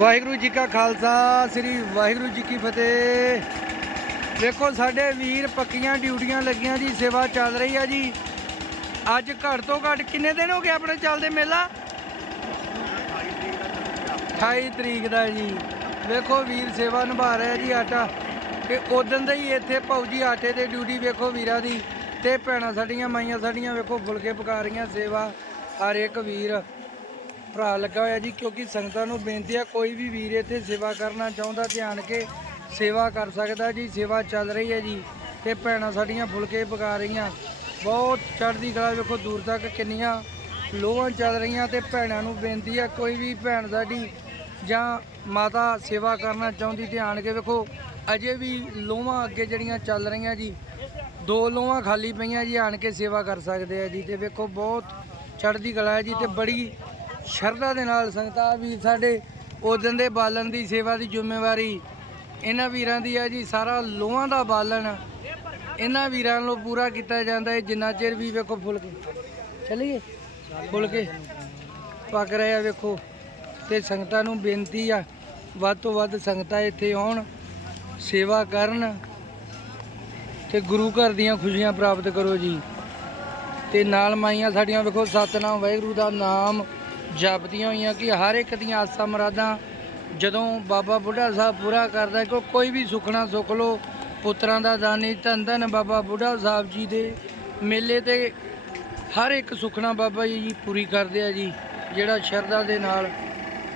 ਵਾਹਿਗੁਰੂ ਜੀ ਕਾ ਖਾਲਸਾ, ਸ੍ਰੀ ਵਾਹਿਗੁਰੂ ਜੀ ਕੀ ਫਤਿਹ। ਵੇਖੋ ਸਾਡੇ ਵੀਰ ਪੱਕੀਆਂ ਡਿਊਟੀਆਂ ਲੱਗੀਆਂ ਜੀ, ਸੇਵਾ ਚੱਲ ਰਹੀ ਆ ਜੀ। ਅੱਜ ਘੱਟ ਤੋਂ ਘੱਟ ਕਿੰਨੇ ਦਿਨ ਹੋ ਗਏ ਆਪਣੇ ਚੱਲਦੇ ਮੇਲਾ? 28 ਤਰੀਕ ਦਾ ਜੀ। ਵੇਖੋ, ਵੀਰ ਸੇਵਾ ਨਿਭਾ ਰਿਹਾ ਜੀ ਆਟਾ। ਤੇ ਉਦੋਂ ਦਾ ਹੀ ਇੱਥੇ ਫੌਜੀ ਆਟੇ ਤੇ ਡਿਊਟੀ ਵੇਖੋ ਵੀਰਾਂ ਦੀ। ਤੇ ਭੈਣਾਂ ਸਾਡੀਆਂ, ਮਾਈਆਂ ਸਾਡੀਆਂ ਵੇਖੋ ਫੁਲਕੇ ਪਕਾ ਰਹੀਆਂ, ਸੇਵਾ ਹਰ ਇੱਕ ਵੀਰ। ਭਰਾ ਲੱਗਾ ਹੋਇਆ ਜੀ, ਕਿਉਂਕਿ ਸੰਗਤਾਂ ਨੂੰ ਬੇਨਤੀ ਆ, ਕੋਈ ਵੀ ਵੀਰ ਇੱਥੇ ਸੇਵਾ ਕਰਨਾ ਚਾਹੁੰਦਾ, ਧਿਆਨ ਕੇ ਸੇਵਾ ਕਰ ਸਕਦਾ ਜੀ, ਸੇਵਾ ਚੱਲ ਰਹੀ ਹੈ ਜੀ। ਤੇ ਭੈਣਾਂ ਸਾਡੀਆਂ ਫੁਲਕੇ ਪਕਾ ਰਹੀਆਂ। ਬਹੁਤ ਚੜ੍ਹਦੀ ਕਲਾ ਵੇਖੋ, ਦੂਰ ਤੱਕ ਕਿੰਨੀਆਂ ਲੋਹਾਂ ਚੱਲ ਰਹੀਆਂ ਤੇ ਭੈਣਾਂ ਨੂੰ ਬੇਨਤੀ ਆ, ਕੋਈ ਵੀ ਭੈਣ ਸਾਡੀ ਜਾਂ ਮਾਤਾ ਸੇਵਾ ਕਰਨਾ ਚਾਹੁੰਦੀ, ਧਿਆਨ ਕੇ ਵੇਖੋ, ਅਜੇ ਵੀ ਲੋਹਾਂ ਅੱਗੇ ਜਿਹੜੀਆਂ ਚੱਲ ਰਹੀਆਂ ਜੀ, ਦੋ ਲੋਹਾਂ ਖਾਲੀ ਪਈਆਂ ਜੀ, ਆਣ ਕੇ ਸੇਵਾ ਕਰ ਸਕਦੇ ਆ ਜੀ। ਤੇ ਵੇਖੋ, ਬਹੁਤ ਚੜ੍ਹਦੀ ਕਲਾ ਹੈ ਜੀ, ਤੇ ਬੜੀ ਸ਼ਰਧਾ ਦੇ ਨਾਲ ਸੰਗਤਾਂ ਵੀ ਸਾਡੇ ਉਦਣ ਦੇ ਬਾਲਣ ਦੀ ਸੇਵਾ ਦੀ ਜ਼ਿੰਮੇਵਾਰੀ ਇਹਨਾਂ ਵੀਰਾਂ ਦੀ ਹੈ ਜੀ, ਸਾਰਾ ਲੋਹਾਂ ਦਾ ਬਾਲਣ ਇਹਨਾਂ ਵੀਰਾਂ ਨੂੰ ਪੂਰਾ ਕੀਤਾ ਜਾਂਦਾ ਹੈ, ਜਿੰਨਾ ਚਿਰ ਵੀ ਵੇਖੋ ਫੁਲਕੇ। ਚਲੀਏ? ਫੁੱਲ ਕੇ ਪੱਕ ਰਹੇ ਆ ਵੇਖੋ। ਤੇ ਸੰਗਤਾਂ ਨੂੰ ਬੇਨਤੀ ਆ, ਵੱਧ ਤੋਂ ਵੱਧ ਸੰਗਤਾਂ ਇੱਥੇ ਆਉਣ, ਸੇਵਾ ਕਰਨ ਤੇ ਗੁਰੂ ਘਰ ਦੀਆਂ ਖੁਸ਼ੀਆਂ ਪ੍ਰਾਪਤ ਕਰੋ ਜੀ। ਤੇ ਨਾਲ ਮਾਈਆਂ ਸਾਡੀਆਂ ਵੇਖੋ, ਸਤਨਾਮ, ਵਾਹਿਗੁਰੂ ਦਾ ਨਾਮ ਜਾਪਦੀਆਂ ਹੋਈਆਂ ਕਿ ਹਰ ਇੱਕ ਦੀਆਂ ਆਸਾਂ ਮੁਰਾਦਾਂ ਜਦੋਂ ਬਾਬਾ ਬੁੱਢਾ ਸਾਹਿਬ ਪੂਰਾ ਕਰਦਾ ਕਿ ਕੋਈ ਵੀ ਸੁਖਣਾ ਸੁਖ ਲੋ ਪੁੱਤਰਾਂ ਦਾ ਦਾਨੀ ਧੰਨ ਧੰਨ ਬਾਬਾ ਬੁੱਢਾ ਸਾਹਿਬ ਜੀ ਦੇ ਮੇਲੇ ਤੇ ਹਰ ਇੱਕ ਸੁਖਣਾ ਬਾਬਾ ਜੀ ਪੂਰੀ ਕਰਦੇ ਆ ਜੀ, ਜਿਹੜਾ ਸ਼ਰਧਾ ਦੇ ਨਾਲ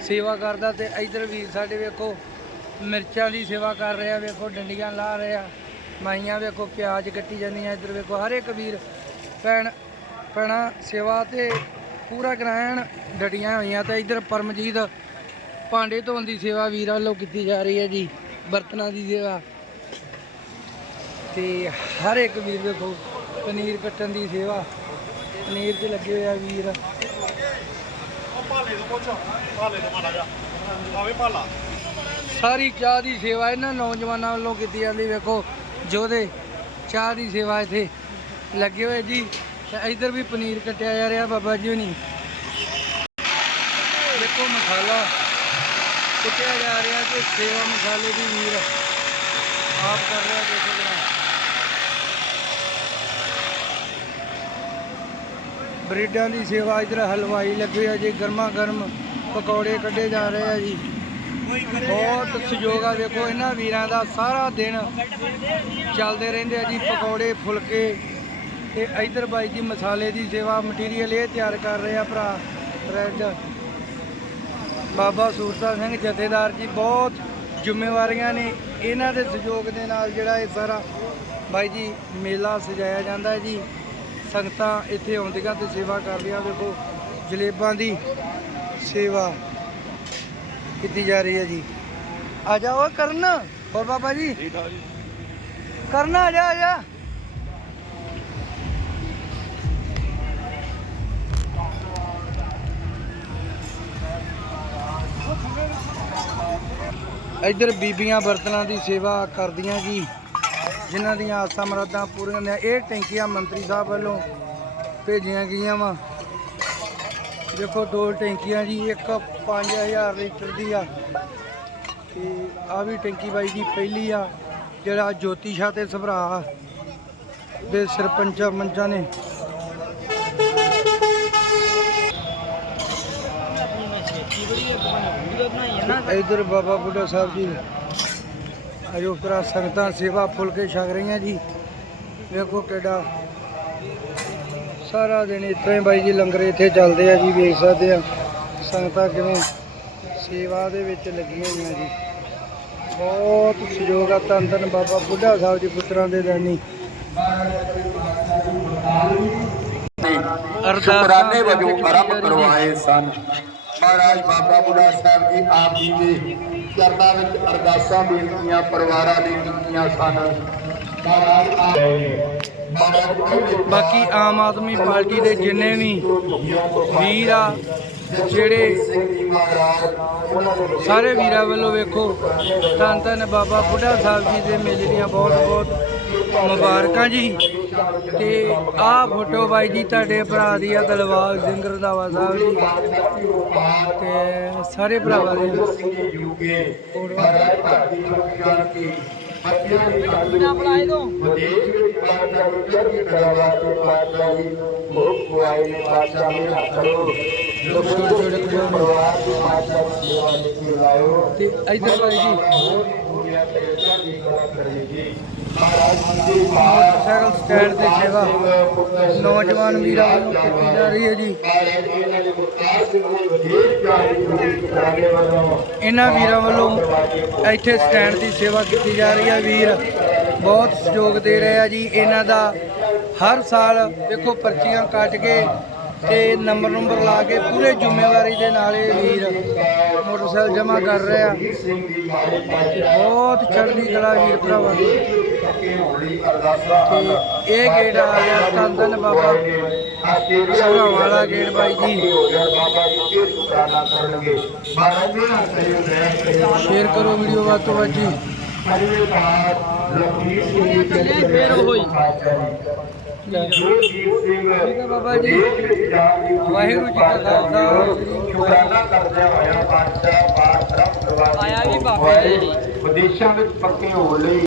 ਸੇਵਾ ਕਰਦਾ ਤੇ ਇਧਰ ਵੀ ਸਾਡੇ ਵੇਖੋ ਮਿਰਚਾਂ ਦੀ ਸੇਵਾ ਕਰ ਰਿਹਾ, ਵੇਖੋ ਡੰਡੀਆਂ ਲਾ ਰਿਹਾ, ਮਾਈਆਂ ਵੇਖੋ ਪਿਆਜ਼ ਕੱਟੀ ਜਾਂਦੀਆਂ, ਇਧਰ ਵੇਖੋ ਹਰ ਇੱਕ ਵੀਰ ਭੈਣ, ਭੈਣਾਂ ਸੇਵਾ ਤੇ ਪੂਰਾ ਕਰਾਇਣ ਡਟੀਆਂ ਹੋਈਆਂ ਤੇ ਇਧਰ ਪਰਮਜੀਤ ਭਾਂਡੇ ਧੋਣ ਦੀ ਸੇਵਾ ਵੀਰਾਂ ਵੱਲੋਂ ਕੀਤੀ ਜਾ ਰਹੀ ਹੈ ਜੀ, ਬਰਤਨਾਂ ਦੀ ਸੇਵਾ। ਤੇ ਹਰ ਇੱਕ ਵੀਰ ਵੇਖੋ ਪਨੀਰ ਕੱਟਣ ਦੀ ਸੇਵਾ, ਪਨੀਰ ਤੇ ਲੱਗੇ ਹੋਏ ਆ ਵੀਰ। ਭਾਲੇ ਤੋਂ ਪੁੱਛ ਭਾਲੇ ਤੋਂ ਮਾੜਾ ਜਾ ਆਵੇ ਭਾਲਾ ਸਾਰੀ ਚਾਹ ਦੀ ਸੇਵਾ ਇਹਨਾਂ ਨੌਜਵਾਨਾਂ ਵੱਲੋਂ ਕੀਤੀ ਜਾਂਦੀ, ਵੇਖੋ ਜੋਦੇ ਚਾਹ ਦੀ ਸੇਵਾ ਇੱਥੇ ਲੱਗੇ ਹੋਏ ਜੀ। ਤੇ ਇੱਧਰ ਵੀ ਪਨੀਰ ਕੱਟਿਆ ਜਾ ਰਿਹਾ, ਬਾਬਾ ਜੀ ਹੁਣੀ। ਦੇਖੋ ਮਸਾਲਾ ਕੁੱਟਿਆ ਜਾ ਰਿਹਾ ਤੇ ਸੇਵਾ ਮਸਾਲੇ ਦੀ ਵੀਰ ਆਪ ਕਰ ਰਿਹਾ, ਦੇਖੋ ਜਰਾ। ਬਰੀਡਾਂ ਦੀ ਸੇਵਾ ਇੱਧਰ ਹਲਵਾਈ ਲੱਗੇ ਆ ਜੀ ਗਰਮਾ ਗਰਮ ਪਕੌੜੇ ਕੱਢੇ ਜਾ ਰਹੇ ਆ ਜੀ। ਬਹੁਤ ਸਹਿਯੋਗ ਆ ਵੇਖੋ ਇਹਨਾਂ ਵੀਰਾਂ ਦਾ ਸਾਰਾ ਦਿਨ ਚੱਲਦੇ ਰਹਿੰਦੇ ਆ ਜੀ, ਪਕੌੜੇ, ਫੁਲਕੇ ਤੇ ਇਧਰ ਬਾਈ ਜੀ ਮਸਾਲੇ ਦੀ ਸੇਵਾ ਮਟੀਰੀਅਲ ਇਹ ਤਿਆਰ ਕਰ ਰਹੇ ਆ ਭਰਾ ਬ੍ਰੈਡ ਬਾਬਾ ਸੂਰਤਾ ਸਿੰਘ ਜਥੇਦਾਰ ਜੀ ਬਹੁਤ ਜ਼ਿੰਮੇਵਾਰੀਆਂ ਨੇ। ਇਹਨਾਂ ਦੇ ਸਹਿਯੋਗ ਦੇ ਨਾਲ ਜਿਹੜਾ ਇਹ ਸਾਰਾ ਬਾਈ ਜੀ ਮੇਲਾ ਸਜਾਇਆ ਜਾਂਦਾ ਹੈ ਜੀ। ਸੰਗਤਾਂ ਇੱਥੇ ਆਉਂਦੀਆਂ ਤੇ ਸੇਵਾ ਕਰਦੀਆਂ ਵੇਖੋ ਜਲੇਬਾਂ ਦੀ ਸੇਵਾ ਕੀਤੀ ਜਾ ਰਹੀ ਹੈ ਜੀ। ਆ ਜਾਓ ਕਰਨ। ਹੋਰ ਬਾਬਾ ਜੀ। ਕਰਨ ਆ ਜਾ ਆ ਜਾ। ਇੱਧਰ ਬੀਬੀਆਂ ਬਰਤਨਾਂ ਦੀ ਸੇਵਾ ਕਰਦੀਆਂ ਜੀ, ਜਿਨ੍ਹਾਂ ਦੀਆਂ ਆਸਾਂ ਮਰਾਦਾਂ ਪੂਰੀਆਂ ਨੇ ਇਹ ਟੈਂਕੀਆਂ ਮੰਤਰੀ ਸਾਹਿਬ ਵੱਲੋਂ ਭੇਜੀਆਂ ਗਈਆਂ ਵਾ। ਦੇਖੋ, ਦੋ ਟੈਂਕੀਆਂ ਜੀ, ਇੱਕ 5000 ਲੀਟਰ ਦੀ ਆ। ਤੇ ਆ ਵੀ ਟੈਂਕੀ ਬਾਈ ਜੀ ਪਹਿਲੀ ਆ, ਜਿਹੜਾ ਜੋਤੀ ਸ਼ਾਹ ਤੇ ਸਭਰਾ ਦੇ ਸਰਪੰਚਾਂ ਮੰਚਾਂ ਨੇ। ਇਧਰ ਬਾਬਾ ਬੁੱਢਾ ਸਾਹਿਬ ਜੀ। ਅਜੋ ਭਰਾ, ਸੰਗਤਾਂ, ਸੇਵਾ, ਫੁੱਲ ਕੇ ਛਕ ਰਹੀਆਂ ਜੀ। ਵੇਖੋ ਕਿੱਡਾ ਸਾਰਾ ਦਿਨ ਇੱਥੇ ਬਾਈ ਜੀ ਲੰਗਰ ਇੱਥੇ ਚੱਲਦੇ ਆ ਜੀ, ਵੇਖ ਸਕਦੇ ਆ। ਸੰਗਤਾਂ ਕਿਵੇਂ ਸੇਵਾ ਦੇ ਵਿੱਚ ਲੱਗੀਆਂ ਹੋਈਆਂ ਜੀ। ਬਹੁਤ ਸਹਿਯੋਗ ਆ ਧੰਨ ਧੰਨ ਬਾਬਾ ਬੁੱਢਾ ਸਾਹਿਬ ਜੀ ਪੁੱਤਰਾਂ ਦੇ ਦਾਨੀ। ਸ਼ੁਕਰਾਨੇ ਵਜੋਂ ਆਰੰਭ ਕਰਵਾਏ ਸਨ। ਮਹਾਰਾਜ ਬਾਬਾ ਬੁੱਢਾ ਸਾਹਿਬ ਜੀ ਆਪ ਜੀ ਦੇ ਚਰਨਾਂ ਵਿੱਚ ਅਰਦਾਸਾਂ ਬੇਨਤੀਆਂ ਪਰਿਵਾਰਾਂ ਲਈ ਕੀਤੀਆਂ ਸਨ। ਬਾਕੀ ਆਮ ਆਦਮੀ ਪਾਰਟੀ ਦੇ ਜਿੰਨੇ ਵੀ ਵੀਰ ਆ ਜਿਹੜੇ ਸਾਰੇ ਵੀਰਾਂ ਵੱਲੋਂ ਵੇਖੋ ਧੰਨ ਧੰਨ ਬਾਬਾ ਬੁੱਢਾ ਸਾਹਿਬ ਜੀ ਦੇ ਮੇਲੇ ਦੀਆਂ ਬਹੁਤ ਬਹੁਤ ਮੁਬਾਰਕਾਂ ਜੀ। ਤੇ ਆਹ ਫੋਟੋ ਬਾਈ ਜੀ ਤੁਹਾਡੇ ਭਰਾ ਦੀ ਆ ਦਲਵਾਗ ਸਿੰਘ ਰੰਧਾਵਾ ਸਾਹਿਬ ਜੀ। ਤੇ ਸਾਰੇ ਭਰਾਵਾਂ ਦੀ ਦੇ। ਤੇ ਇੱਧਰ ਬਾਈ ਜੀ। ਮੋਟਰਸਾਈਕਲ ਸਟੈਂਡ ਤੇ ਸੇਵਾ ਨੌਜਵਾਨ ਵੀਰਾਂ ਵੱਲੋਂ ਕੀਤੀ ਜਾ ਰਹੀ ਹੈ ਜੀ। ਇਹਨਾਂ ਵੀਰਾਂ ਵੱਲੋਂ ਇੱਥੇ ਸਟੈਂਡ ਦੀ ਸੇਵਾ ਕੀਤੀ ਜਾ ਰਹੀ ਹੈ ਵੀਰ। ਬਹੁਤ ਸਹਿਯੋਗ ਦੇ ਰਹੇ ਆ ਜੀ। ਇਹਨਾਂ ਦਾ ਹਰ ਸਾਲ ਦੇਖੋ ਪਰਚੀਆਂ ਕੱਟ ਕੇ ਤੇ ਨੰਬਰ ਨੰਬਰ ਲਾ ਕੇ ਪੂਰੇ ਜ਼ਿੰਮੇਵਾਰੀ ਦੇ ਨਾਲ ਇਹ ਵੀਰ ਮੋਟਰਸਾਈਕਲ ਜਮ੍ਹਾਂ ਕਰ ਰਿਹਾ। ਬਹੁਤ ਚੜ੍ਹਦੀ ਕਲਾ ਵੀਰ ਭਰਾਵਾਂ। ਦੀ ਤੇ ਇਹ ਗੇਟ ਆ ਗਿਆ ਧੰਨ ਬਾਬਾ। ਸਭਰਾ ਵਾਲਾ ਗੇਟ ਬਾਈ ਜੀ। ਸ਼ੇਅਰ ਕਰੋ ਵੀਡੀਓ ਵੱਧ ਤੋਂ ਵੱਧ ਜੀ। ਜੀ ਵਾਹਿਗੁਰੂ ਜੀ ਕਾ ਖਾਲਸਾ ਸ਼ੁਕਰਾਨਾ ਕਰਦਿਆਂ ਹੋਇਆ ਬਾਦਸ਼ਾਹ ਪਾਕ ਧਰਮ ਕਰਵਾ ਆਇਆ ਵੀ ਬਾਬੇ ਜੀ। ਵਿਦੇਸ਼ਾਂ ਵਿੱਚ ਪੱਕੇ ਹੋਣ ਲਈ